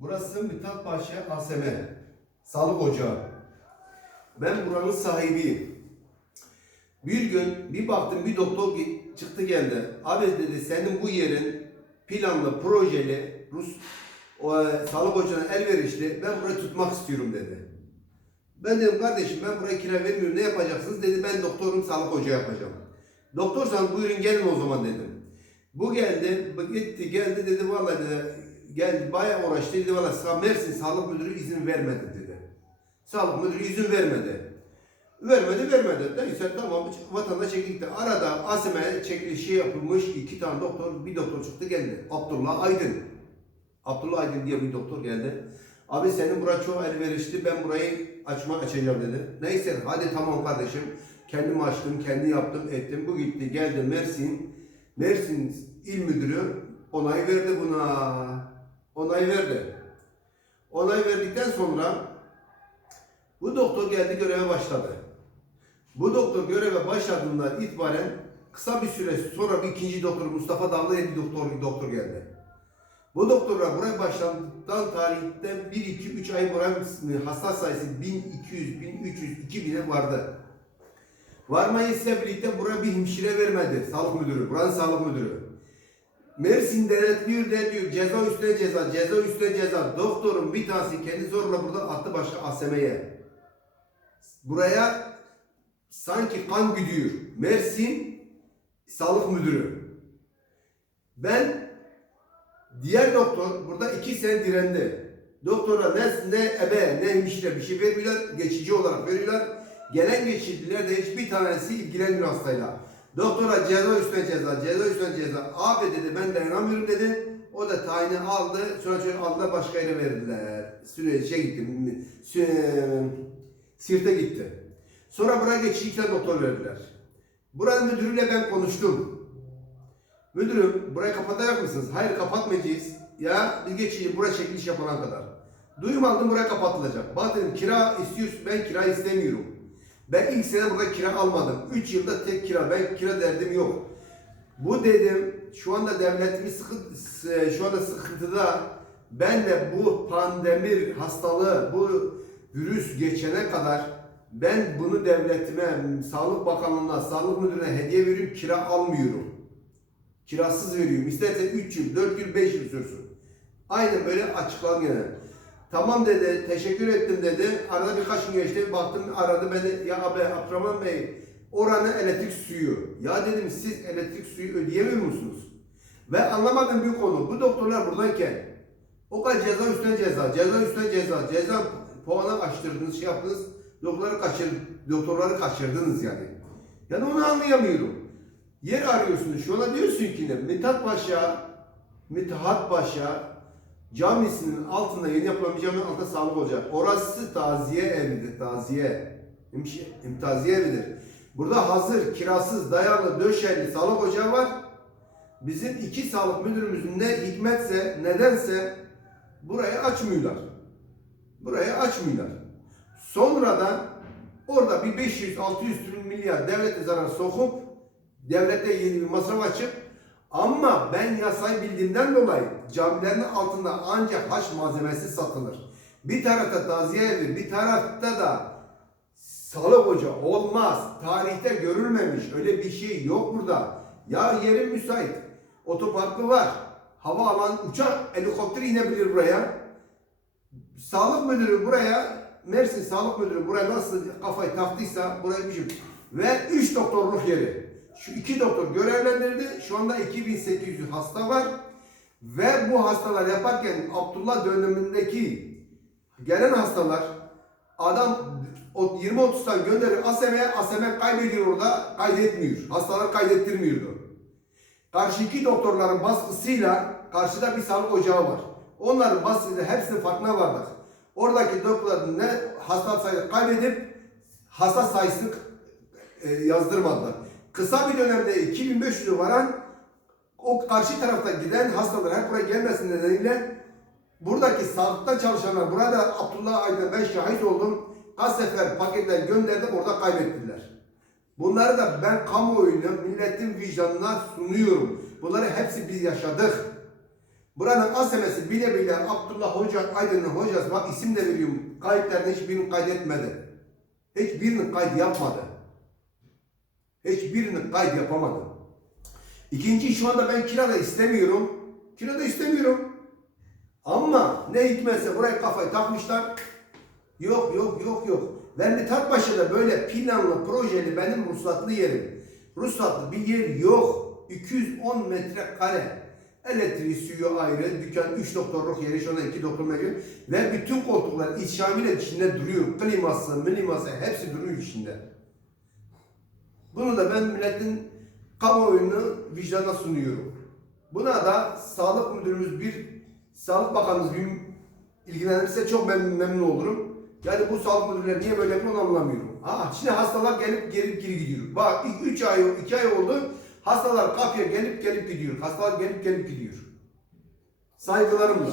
Burası Mithat Paşa ASM. Sağlık Ocağı. Ben buranın sahibiyim. Bir gün bir baktım bir doktor çıktı geldi. Abi dedi senin bu yerin planlı, projeli, Rus o, e, sağlık ocağına elverişli. Ben burayı tutmak istiyorum dedi. Ben dedim kardeşim ben buraya kira vermiyorum ne yapacaksınız? Dedi ben doktorum sağlık ocağı yapacağım. Doktorsan buyurun gelin o zaman dedim. Bu geldi, gitti, geldi dedi vallahi dedi, geldi bayağı uğraştı dedi valla Mersin Sağlık Müdürü izin vermedi dedi. Sağlık Müdürü izin vermedi. Vermedi vermedi. Neyse tamam vatandaş çekildi. Arada ASM'ye çekilişi yapılmış iki tane doktor, bir doktor çıktı geldi. Abdullah Aydın. Abdullah Aydın diye bir doktor geldi. Abi senin bura çok elverişli ben burayı açma açacağım dedi. Neyse hadi tamam kardeşim. Kendim açtım, kendi yaptım, ettim. Bu gitti geldi Mersin. Mersin İl Müdürü onay verdi buna. Onay verdi. Onay verdikten sonra bu doktor geldi göreve başladı. Bu doktor göreve başladığından itibaren kısa bir süre sonra bir ikinci doktor Mustafa bir doktor, doktor geldi. Bu doktorlar buraya başlandıktan tarihten 1, 2, 3 ay buranın hasta sayısı 1200, 1300, 2000'e vardı. Varmayısıyla birlikte buraya bir hemşire vermedi. Sağlık müdürü, buranın sağlık müdürü. Mersin denetliyor de diyor ceza üstüne ceza, ceza üstüne ceza. Doktorun bir tanesi kendi zorla burada attı başka ASM'ye. Buraya sanki kan gidiyor. Mersin sağlık müdürü. Ben diğer doktor burada iki sene direndi. Doktora ne, ne ebe ne hemşire bir şey vermiyorlar. Geçici olarak veriyorlar. Gelen geçiciler de hiçbir tanesi ilgilenmiyor hastayla. Doktora ceza üstüne ceza, ceza üstüne ceza. Abi dedi ben dayanamıyorum dedi. O da tayini aldı. Sonra şöyle aldılar başka yere verdiler. Süre şey gitti. Süre, Sirt'e gitti. Sonra buraya geçici doktor verdiler. Buranın müdürüyle ben konuştum. Müdürüm burayı kapatacak mısınız? Hayır kapatmayacağız. Ya biz geçici buraya çekiliş yapana kadar. Duyum aldım buraya kapatılacak. Bak dedim kira istiyorsun ben kira istemiyorum. Ben ilk sene burada kira almadım. 3 yılda tek kira. Ben kira derdim yok. Bu dedim şu anda devletimiz sıkıntı, şu anda sıkıntıda. Ben de bu pandemi hastalığı, bu virüs geçene kadar ben bunu devletime, Sağlık Bakanlığı'na, Sağlık Müdürü'ne hediye veriyorum, kira almıyorum. Kirasız veriyorum. İsterse 3 yıl, 4 yıl, 5 yıl sürsün. Aynen böyle açıklan gene. Tamam dedi, teşekkür ettim dedi. Arada birkaç gün geçti, baktım aradı beni. Ya abi Abdurrahman Bey, oranın elektrik suyu. Ya dedim siz elektrik suyu ödeyemiyor musunuz? Ve anlamadığım bir konu, bu doktorlar buradayken o kadar ceza üstüne ceza, ceza üstüne ceza, ceza puanı açtırdınız, şey yaptınız, doktorları kaçır, doktorları kaçırdınız yani. Yani onu anlayamıyorum. Yer arıyorsunuz, şu anda diyorsun ki ne? Mithat Paşa, Mithat Paşa camisinin altında yeni yapılan bir caminin altında sağlık olacak. Orası taziye evidir, taziye. İmtaziye evidir. Burada hazır, kirasız, dayalı, döşeli sağlık ocağı var. Bizim iki sağlık müdürümüzün ne hikmetse, nedense burayı açmıyorlar. Burayı açmıyorlar. Sonradan orada bir 500-600 milyar devlete zarar sokup devlete yeni bir masraf açıp ama ben yasayı bildiğimden dolayı camilerin altında ancak haş malzemesi satılır. Bir tarafta taziye evi, bir tarafta da sağlık ocağı olmaz. Tarihte görülmemiş. Öyle bir şey yok burada. Ya yerin müsait. Otoparkı var. Hava alan uçak, helikopter inebilir buraya. Sağlık müdürü buraya, Mersin Sağlık Müdürü buraya nasıl kafayı taktıysa buraya bir şey. Ve 3 doktorluk yeri. Şu iki doktor görevlendirdi. Şu anda 2800 hasta var. Ve bu hastalar yaparken Abdullah dönemindeki gelen hastalar adam o 20-30 tane gönderiyor ASM'ye, ASM kaybediyor orada, kaydetmiyor. Hastalar kaydettirmiyordu. Karşıki doktorların baskısıyla karşıda bir sağlık ocağı var. Onların baskısıyla hepsinin farkına vardık. Oradaki doktorların ne hasta sayısı kaybedip hasta sayısını e, yazdırmadılar. Kısa bir dönemde 2500'ü varan o karşı tarafta giden hastalar hep buraya gelmesin nedeniyle buradaki sağlıkta çalışanlar burada Abdullah Aydın ben şahit oldum. Kaç sefer paketler gönderdim orada kaybettiler. Bunları da ben kamuoyuna, milletin vicdanına sunuyorum. Bunları hepsi biz yaşadık. Buranın ASM'si bile bile Abdullah Hoca Aydın'ın hocası bak isim de veriyorum. Kayıtlarını hiçbirini kaydetmedi. Hiçbirini kayıt yapmadı. Hiçbirini kayıt yapamadı. İkinci şu anda ben kirada istemiyorum. Kirada istemiyorum. Ama ne hikmetse buraya kafayı takmışlar. Yok yok yok yok. Ben bir Tartbaşı'da böyle planlı projeli benim ruhsatlı yerim. Ruhsatlı bir yer yok. 210 metrekare. Elektriği, suyu ayrı, dükkan 3 doktorluk yeri, şu anda 2 doktor mevcut. Ve bütün koltuklar iç şamile içinde duruyor. Kliması, miniması hepsi duruyor içinde. Bunu da ben milletin kamuoyunu vicdana sunuyorum. Buna da Sağlık Müdürümüz bir, Sağlık Bakanımız bir ilgilenirse çok memnun, memnun olurum. Yani bu sağlık müdürleri niye böyle yapıyor onu anlamıyorum. Ha, şimdi hastalar gelip gelip geri gidiyor. Bak 3 ay, 2 ay oldu. Hastalar kapıya gelip gelip gidiyor. Hastalar gelip gelip gidiyor. Saygılarımla.